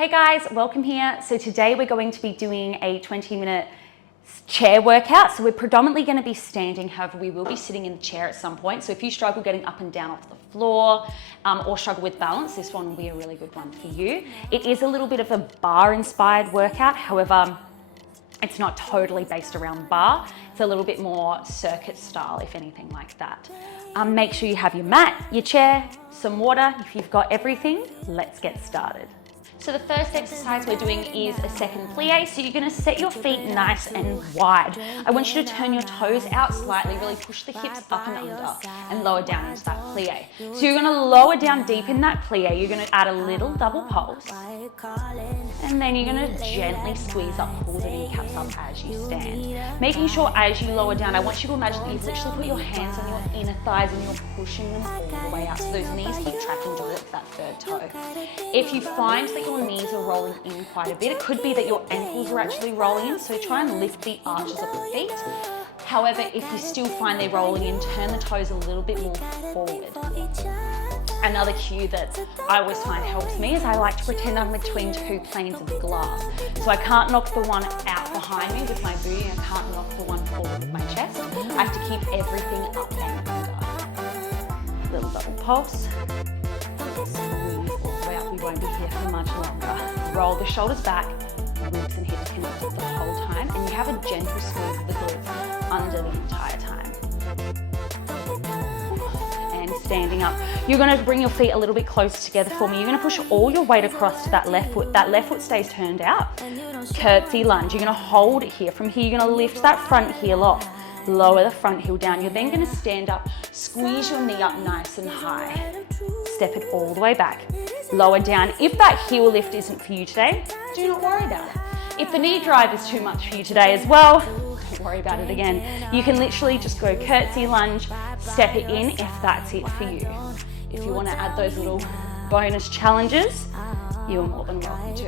Hey guys, welcome here. So today we're going to be doing a 20-minute chair workout. So we're predominantly going to be standing, however we will be sitting in the chair at some point. So if you struggle getting up and down off the floor or struggle with balance, this one will be a really good one for you. It is a little bit of a bar inspired workout, however it's not totally based around bar. It's a little bit more circuit style, if anything like that. Make sure you have your mat, your chair, some water. If you've got everything, let's get started. So the first exercise we're doing is a second plie. So you're gonna set your feet nice and wide. I want you to turn your toes out slightly, really push the hips up and under and lower down into that plie. So you're gonna lower down deep in that plie. You're gonna add a little double pulse. And then you're gonna gently squeeze up, pull the kneecaps up as you stand. Making sure as you lower down, I want you to imagine that you've literally put your hands on your inner thighs and you're pushing them all the way out. So those knees keep tracking towards that third toe. If you find that your knees are rolling in quite a bit, it could be that your ankles are actually rolling in, so try and lift the arches of the feet. However, if you still find they're rolling in, turn the toes a little bit more forward. Another cue that I always find helps me is I like to pretend I'm between two planes of glass. So I can't knock the one out behind me with my booty, and I can't knock the one forward with my chest. I have to keep everything up and under. Little double pulse. We won't be here for much longer. Roll the shoulders back, ribs and hips connected the whole time, and you have a gentle squeeze of the glutes under the entire time. And standing up, you're going to bring your feet a little bit closer together for me. You're going to push all your weight across to that left foot. That left foot stays turned out. Curtsy lunge. You're going to hold it here. From here, you're going to lift that front heel off. Lower the front heel down. You're then going to stand up, squeeze your knee up nice and high. Step it all the way back. Lower down. If that heel lift isn't for you today, do not worry about it. If the knee drive is too much for you today as well, don't worry about it again. You can literally just go curtsy lunge, step it in if that's it for you. If you want to add those little bonus challenges, you are more than welcome to.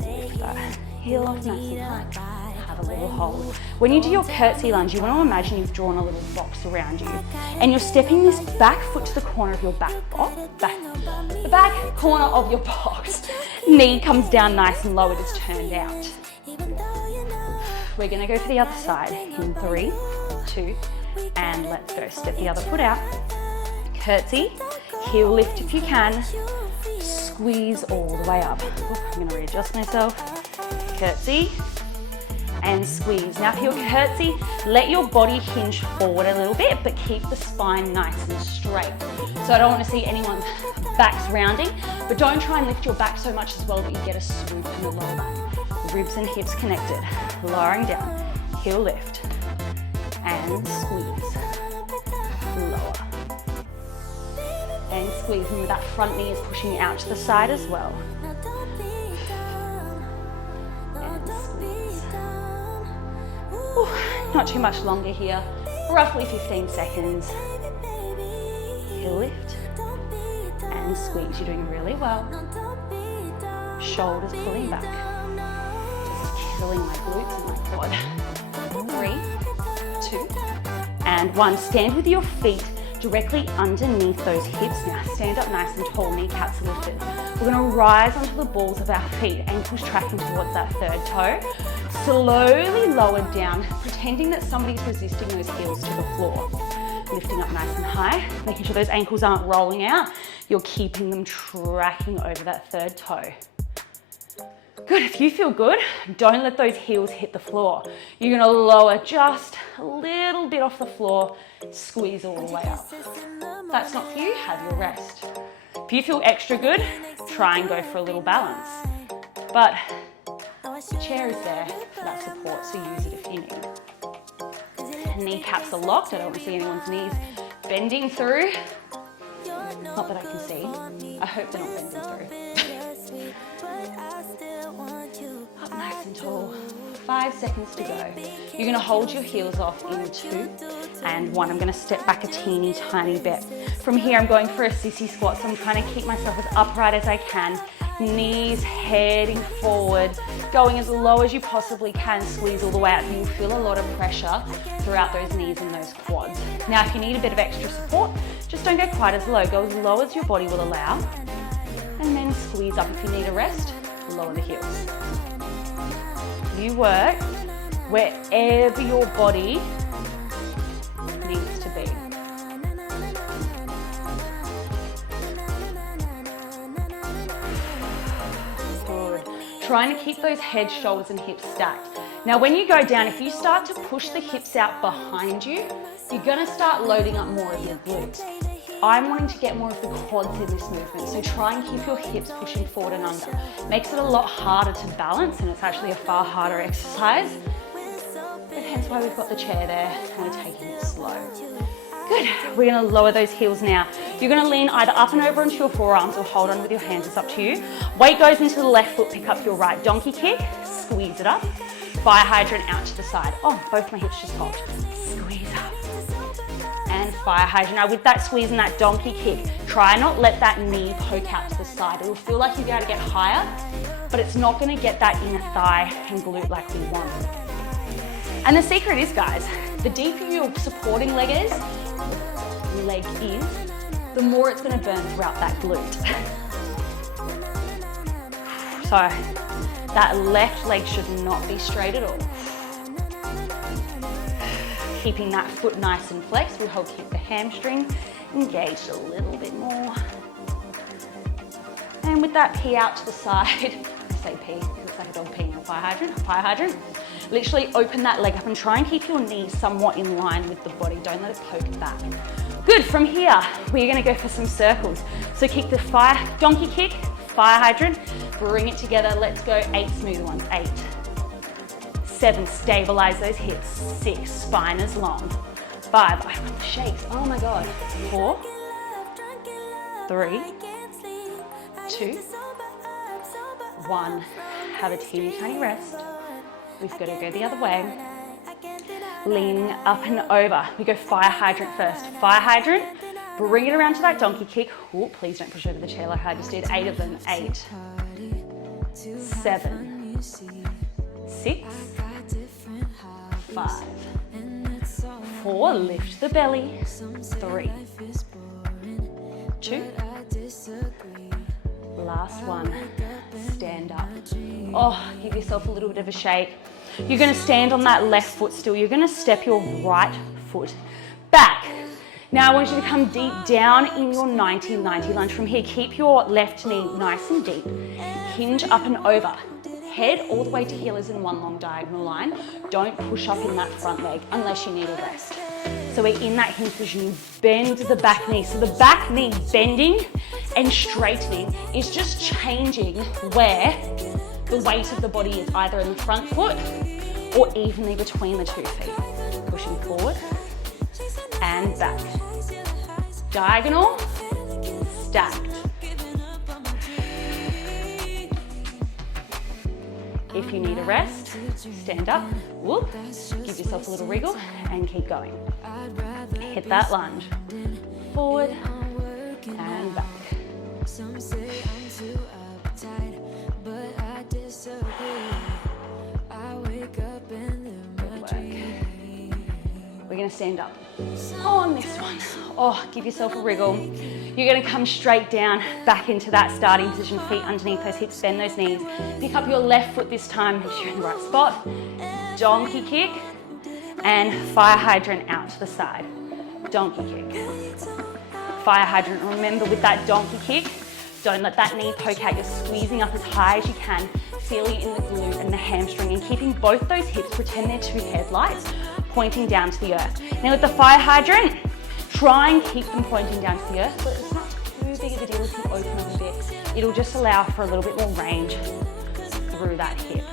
Lift that heel off nice and high. Have a little hold. When you do your curtsy lunge, you want to imagine you've drawn a little box around you, and you're stepping this back foot to the corner of your the back corner of your box. Knee comes down nice and low, it is turned out. We're going to go for the other side in 3, 2, and let's go. Step the other foot out. Curtsy, heel lift if you can. Squeeze all the way up. I'm going to readjust myself. Curtsy. And squeeze. Now for your curtsy, let your body hinge forward a little bit, but keep the spine nice and straight. So I don't want to see anyone's backs rounding, but don't try and lift your back so much as well that you get a swoop in the lower back. Ribs and hips connected. Lowering down, heel lift, and squeeze. Lower. And squeeze. Remember that front knee is pushing out to the side as well. Not too much longer here, roughly 15 seconds. Heel lift and squeeze. You're doing really well. Shoulders pulling back. Just killing my glutes and my quad. 3, 2, and 1. Stand with your feet directly underneath those hips now. Stand up nice and tall, kneecaps lifted. We're going to rise onto the balls of our feet, ankles tracking towards that third toe. Slowly lower down, pretending that somebody's resisting those heels to the floor. Lifting up nice and high, making sure those ankles aren't rolling out. You're keeping them tracking over that third toe. Good, if you feel good, don't let those heels hit the floor. You're gonna lower just a little bit off the floor, squeeze all the way up. If that's not for you, have your rest. If you feel extra good, try and go for a little balance. But the chair is there for that support, so use it if you need. Kneecaps are locked. I don't want to see anyone's knees bending through. Not that I can see. I hope they're not bending through. Up nice and tall. 5 seconds to go. You're going to hold your heels off in 2 and 1. I'm going to step back a teeny tiny bit. From here, I'm going for a sissy squat, so I'm trying to keep myself as upright as I can. Knees heading forward, going as low as you possibly can, squeeze all the way out. You'll feel a lot of pressure throughout those knees and those quads. Now, if you need a bit of extra support, just don't go quite as low. Go as low as your body will allow. heels up. If you need a rest, lower the heels. You work wherever your body needs to be. Good. Trying to keep those head, shoulders, and hips stacked. Now, when you go down, if you start to push the hips out behind you, you're gonna start loading up more of your glutes. I'm wanting to get more of the quads in this movement, so try and keep your hips pushing forward and under. Makes it a lot harder to balance, and it's actually a far harder exercise. But hence why we've got the chair there, and we're taking it slow. Good, we're gonna lower those heels now. You're gonna lean either up and over onto your forearms or hold on with your hands, it's up to you. Weight goes into the left foot, pick up your right. Donkey kick, squeeze it up. Fire hydrant out to the side. Oh, both my hips just popped. Squeeze up. And fire hydrant. Now with that squeeze and that donkey kick, try not let that knee poke out to the side. It'll feel like you'll be able to get higher, but it's not gonna get that inner thigh and glute like we want. And the secret is, guys, the deeper your supporting leg is, the more it's gonna burn throughout that glute. So that left leg should not be straight at all. Keeping that foot nice and flexed, we hold, keep the hamstring engaged a little bit more. And with that pee out to the side, I say pee, it looks like a dog peeing on fire hydrant. Literally open that leg up and try and keep your knees somewhat in line with the body. Don't let it poke back. Good, from here, we're gonna go for some circles. So kick the donkey kick, fire hydrant, bring it together. Let's go 8 smooth ones. 8, 7, stabilize those hips. 6, spine is long. 5, I want the shakes, oh my God. 4, 3, 2, 1. Have a teeny tiny rest. We've got to go the other way. Leaning up and over. We go fire hydrant first. Fire hydrant, bring it around to that donkey kick. Oh, please don't push over the chair like I just did. 8 of them. 8, 7, 6, 5, 4, lift the belly. 3, 2, last one, stand up. Oh, give yourself a little bit of a shake. You're gonna stand on that left foot still. You're gonna step your right foot back. Now I want you to come deep down in your 90-90 lunge. From here, keep your left knee nice and deep. Hinge up and over. Head all the way to heel is in one long diagonal line. Don't push up in that front leg unless you need a rest. So we're in that hinge position, you bend the back knee. So the back knee bending and straightening is just changing where the weight of the body is, either in the front foot or evenly between the 2 feet. Pushing forward and back. Diagonal, stacked. If you need a rest, stand up, whoop, give yourself a little wriggle and keep going. Hit that lunge. Forward and back. Good work. We're gonna stand up on this one. Oh, give yourself a wriggle. You're gonna come straight down, back into that starting position, feet underneath those hips, bend those knees. Pick up your left foot this time, make sure you're in the right spot. Donkey kick and fire hydrant out to the side. Donkey kick. Fire hydrant. Remember with that donkey kick, don't let that knee poke out. You're squeezing up as high as you can, feeling in the glute and the hamstring and keeping both those hips, pretend they're 2 headlights, pointing down to the earth. Now with the fire hydrant, try and keep them pointing down to the earth, but it's not too big of a deal if you open up a bit. It'll just allow for a little bit more range through that hip.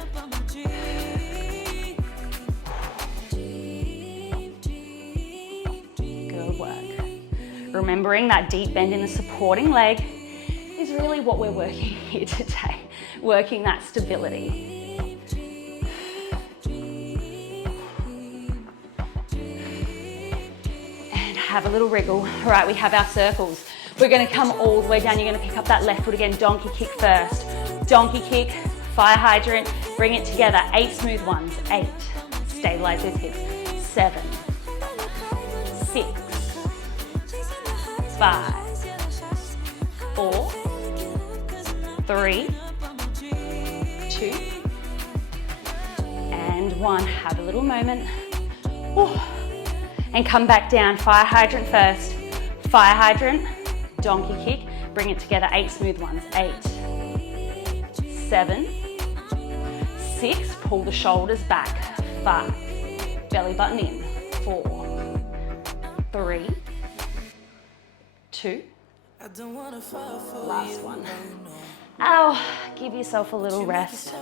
Good work. Remembering that deep bend in the supporting leg is really what we're working here today, working that stability. Have a little wriggle. All right, we have our circles. We're gonna come all the way down. You're gonna pick up that left foot again, donkey kick first. Donkey kick, fire hydrant, bring it together. 8 smooth ones. 8, stabilize those hips. 7, 6, 5, 4, 3, 2, and 1. Have a little moment. Ooh. And come back down. Fire hydrant first. Fire hydrant, donkey kick. Bring it together. 8 smooth ones. 8, 7, 6. Pull the shoulders back. 5. Belly button in. 4, 3, 2. Last one. Ow. Give yourself a little rest.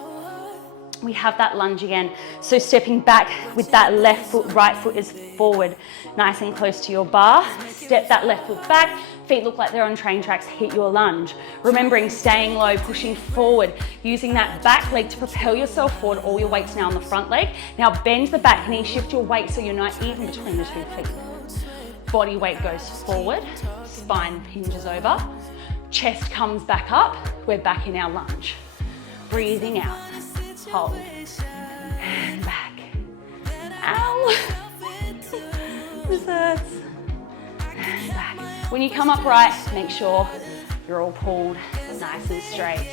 We have that lunge again. So stepping back with that left foot, right foot is forward, nice and close to your bar. Step that left foot back, feet look like they're on train tracks, hit your lunge. Remembering staying low, pushing forward, using that back leg to propel yourself forward, all your weight's now on the front leg. Now bend the back knee, shift your weight so you're not even between the 2 feet. Body weight goes forward, spine hinges over, chest comes back up, we're back in our lunge. Breathing out. Hold, and back. Ow! This hurts. And back. When you come upright, make sure you're all pulled nice and straight.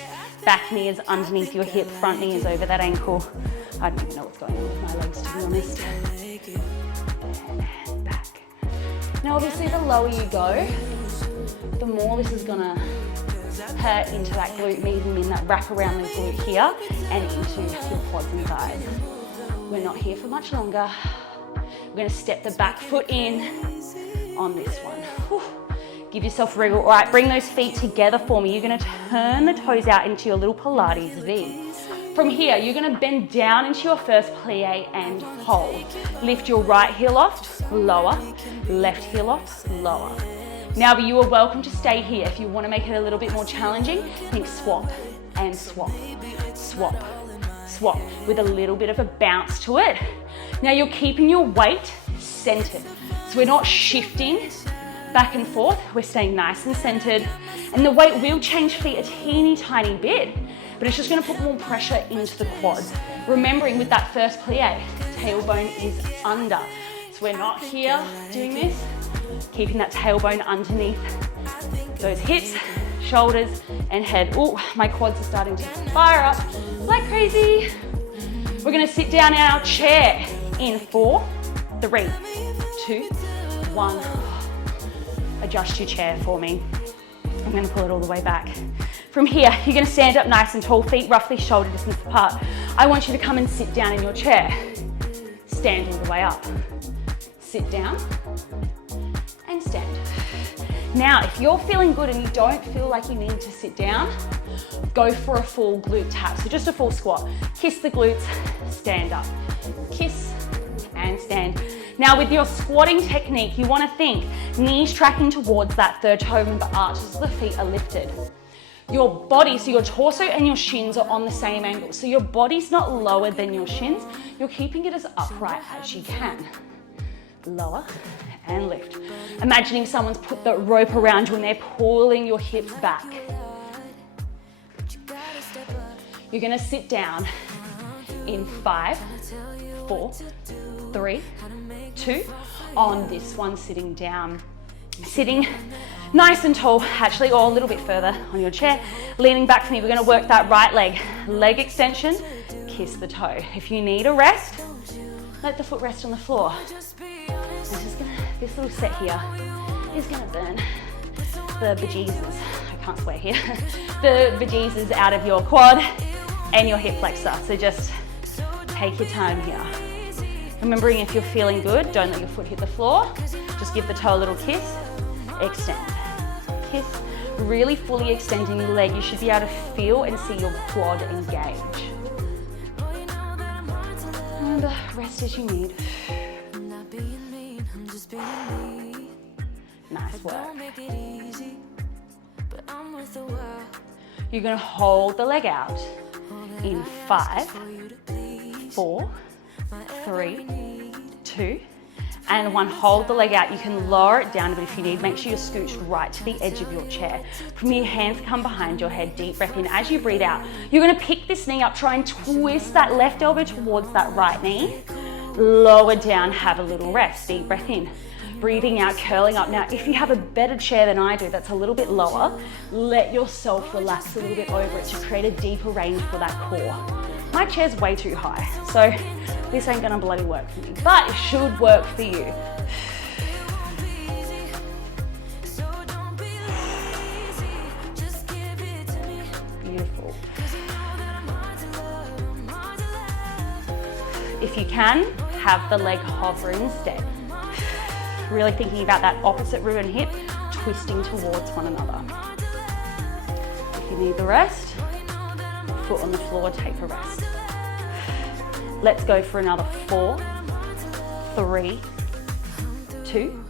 Back knee is underneath your hip, front knee is over that ankle. I don't even know what's going on with my legs, to be honest. And back. Now obviously the lower you go, the more this is gonna hurt into that glute median, that wrap around the glute here and into your quads and thighs. We're not here for much longer. We're going to step the back foot in on this one. Whew. Give yourself a wriggle. All right, bring those feet together for me. You're going to turn the toes out into your little Pilates V. From here, you're going to bend down into your first plie and hold. Lift your right heel off, lower, left heel off, lower. Now you are welcome to stay here. If you want to make it a little bit more challenging, think swap and swap, swap, swap with a little bit of a bounce to it. Now you're keeping your weight centered. So we're not shifting back and forth, we're staying nice and centered. And the weight will change feet a teeny tiny bit, but it's just going to put more pressure into the quads. Remembering with that first plie, tailbone is under. So we're not here doing this. Keeping that tailbone underneath those hips, shoulders, and head. Oh, my quads are starting to fire up like crazy. We're gonna sit down in our chair in 4, 3, 2, 1. Adjust your chair for me. I'm gonna pull it all the way back. From here, you're gonna stand up nice and tall, feet roughly shoulder distance apart. I want you to come and sit down in your chair. Stand all the way up. Sit down. And stand. Now, if you're feeling good and you don't feel like you need to sit down, go for a full glute tap. So just a full squat. Kiss the glutes, stand up. Kiss and stand. Now with your squatting technique, you want to think knees tracking towards that third toe, but arches of the feet are lifted. Your body, so your torso and your shins are on the same angle. So your body's not lower than your shins. You're keeping it as upright as you can. Lower and lift. Imagining someone's put the rope around you and they're pulling your hips back. You're gonna sit down in 5, 4, 3, 2. On this one, sitting down. Sitting nice and tall, actually, or a little bit further on your chair. Leaning back for me, we're gonna work that right leg. Leg extension, kiss the toe. If you need a rest, let the foot rest on the floor. This little set here is gonna burn the bejesus, I can't swear here, the bejesus out of your quad and your hip flexor. So just take your time here. Remembering if you're feeling good, don't let your foot hit the floor. Just give the toe a little kiss, extend, kiss. Really fully extending your leg. You should be able to feel and see your quad engage. And rest as you need. Nice work. You're going to hold the leg out in 5, 4, 3, 2, and 1. Hold the leg out. You can lower it down a bit if you need. Make sure you're scooched right to the edge of your chair. From here, hands come behind your head. Deep breath in. As you breathe out, you're going to pick this knee up. Try and twist that left elbow towards that right knee. Lower down. Have a little rest. Deep breath in. Breathing out, curling up. Now, if you have a better chair than I do that's a little bit lower, let yourself relax a little bit over it to create a deeper range for that core. My chair's way too high, so this ain't gonna bloody work for me, but it should work for you. Beautiful. If you can, have the leg hover instead. Really thinking about that opposite rib and hip, twisting towards one another. If you need the rest, foot on the floor, take a rest. Let's go for another 4, 3, 2,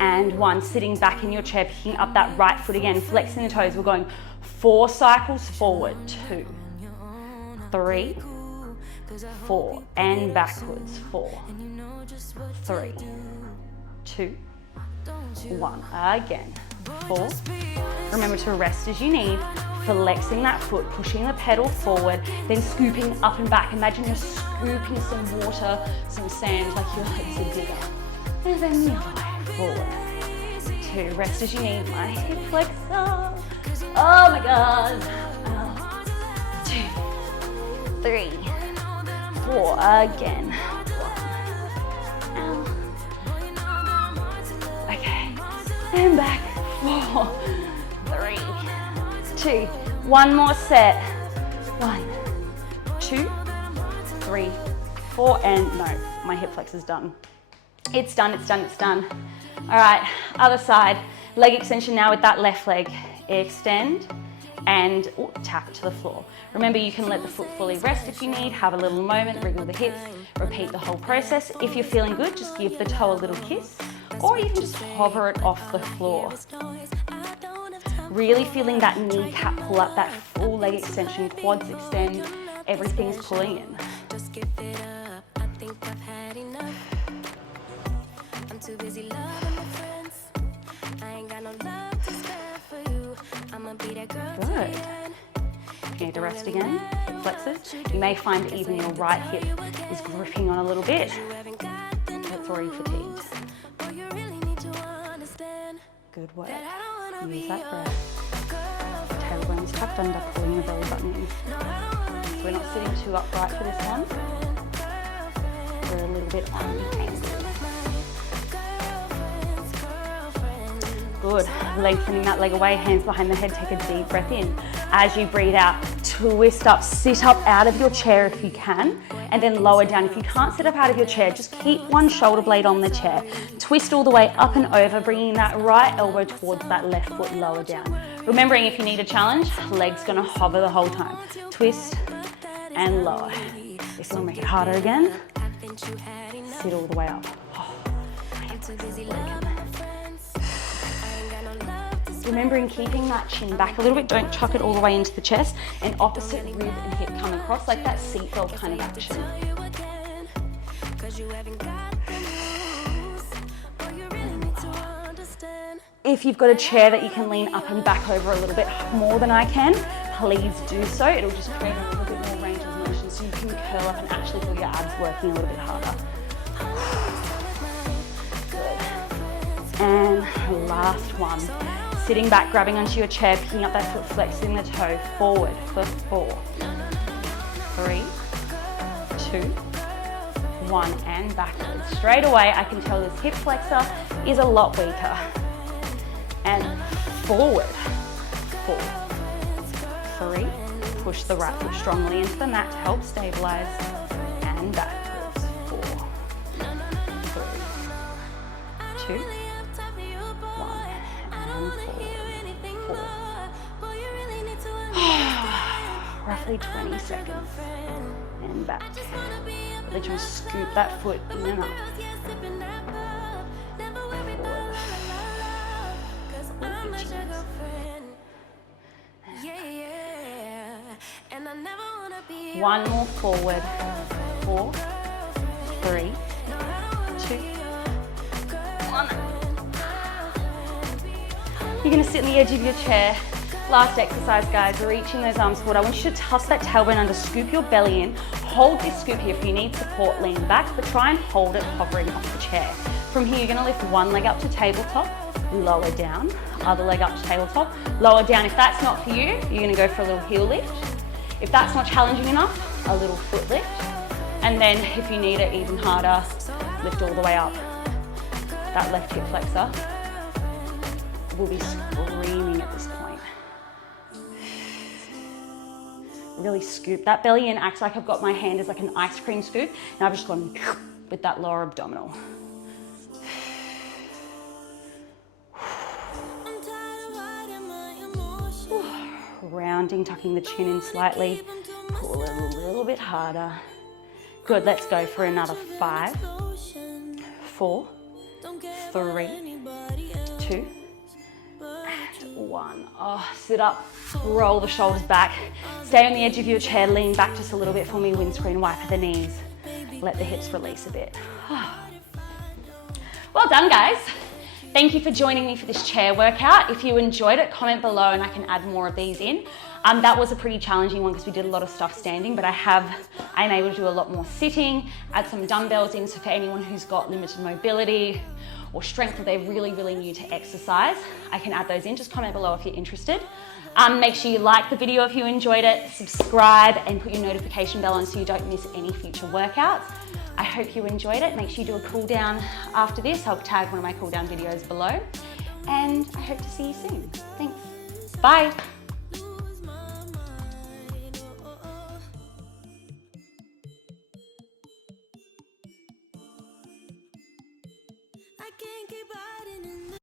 and 1. Sitting back in your chair, picking up that right foot again, flexing the toes. We're going 4 cycles forward, 2, 3, 4, and backwards, 4, 3, 2, 1. Again, 4. Remember to rest as you need, flexing that foot, pushing the pedal forward, then scooping up and back. Imagine you're scooping some water, some sand, like your legs are bigger. And then the other way, forward. 2, rest as you need, my hip flexor. Oh my God. 2, 3, 4, again. 1. Okay, and back. 4, 3, 2. One more set. 1, 2, 3, 4, and no, my hip flexor's done. It's done, it's done, it's done. All right, other side. Leg extension now with that left leg. Extend and tap it to the floor. Remember, you can let the foot fully rest if you need, have a little moment, wriggle the hips, repeat the whole process. If you're feeling good, just give the toe a little kiss, or you can just hover it off the floor. Really feeling that kneecap pull up, that full leg extension, quads extend, everything's pulling in. Just give it up, I think I've had enough. I'm too busy loving my friends. I ain't got no love to spare for you. I'ma be that girl. Good. If you need to rest again, hip flexors. You may find even your right hip is gripping on a little bit. That's already fatigued. Good work. Use that breath. Tailbone's tucked under, pulling the belly button in. So we're not sitting too upright for this one. We're a little bit on angle. Good. Lengthening that leg away, hands behind the head. Take a deep breath in. As you breathe out, twist up, sit up out of your chair if you can, and then lower down. If you can't sit up out of your chair, just keep one shoulder blade on the chair. Twist all the way up and over, bringing that right elbow towards that left foot, lower down. Remembering, if you need a challenge, leg's gonna hover the whole time. Twist and lower. This will make it harder again. Sit all the way up. Remembering keeping that chin back a little bit, don't chuck it all the way into the chest, and opposite rib and hip come across, like that seatbelt kind of action. If you've got a chair that you can lean up and back over a little bit more than I can, please do so. It'll just create a little bit more range of motion so you can curl up and actually feel your abs working a little bit harder. Good. And last one. Sitting back, grabbing onto your chair, picking up that foot, flexing the toe forward for 4, 3, 2, 1, and backwards. Straight away, I can tell this hip flexor is a lot weaker. And forward, 4, 3, push the right foot strongly into the mat to help stabilize, and backwards, 4, 3, 2, roughly 20 seconds, and back. Literally scoop that foot in and up. One more forward. 4, 3, 2, 1. You're going to sit on the edge of your chair. Last exercise, guys, reaching those arms forward. I want you to toss that tailbone under, scoop your belly in. Hold this scoop here. If you need support, lean back, but try and hold it hovering off the chair. From here, you're gonna lift one leg up to tabletop, lower down, other leg up to tabletop, lower down. If that's not for you, you're gonna go for a little heel lift. If that's not challenging enough, a little foot lift. And then if you need it even harder, lift all the way up. That left hip flexor will be screaming at this point. Really scoop that belly in, acts like I've got my hand as like an ice cream scoop, and I've just gone with that lower abdominal. Rounding, tucking the chin in slightly, pull it a little bit harder. Good, let's go for another 5, 4, 3, 2, and 1. Oh, sit up, roll the shoulders back, stay on the edge of your chair, lean back just a little bit for me, windscreen wiper the knees, let the hips release a bit. Well done, guys. Thank you for joining me for this chair workout. If you enjoyed it, comment below and I can add more of these in. That was a pretty challenging one because we did a lot of stuff standing, but I'm able to do a lot more sitting, add some dumbbells in, so for anyone who's got limited mobility or strength or they're really, really new to exercise, I can add those in. Just comment below if you're interested. Make sure you like the video if you enjoyed it, subscribe and put your notification bell on so you don't miss any future workouts. I hope you enjoyed it. Make sure you do a cool down after this. I'll tag one of my cool down videos below. And I hope to see you soon. Thanks. Bye.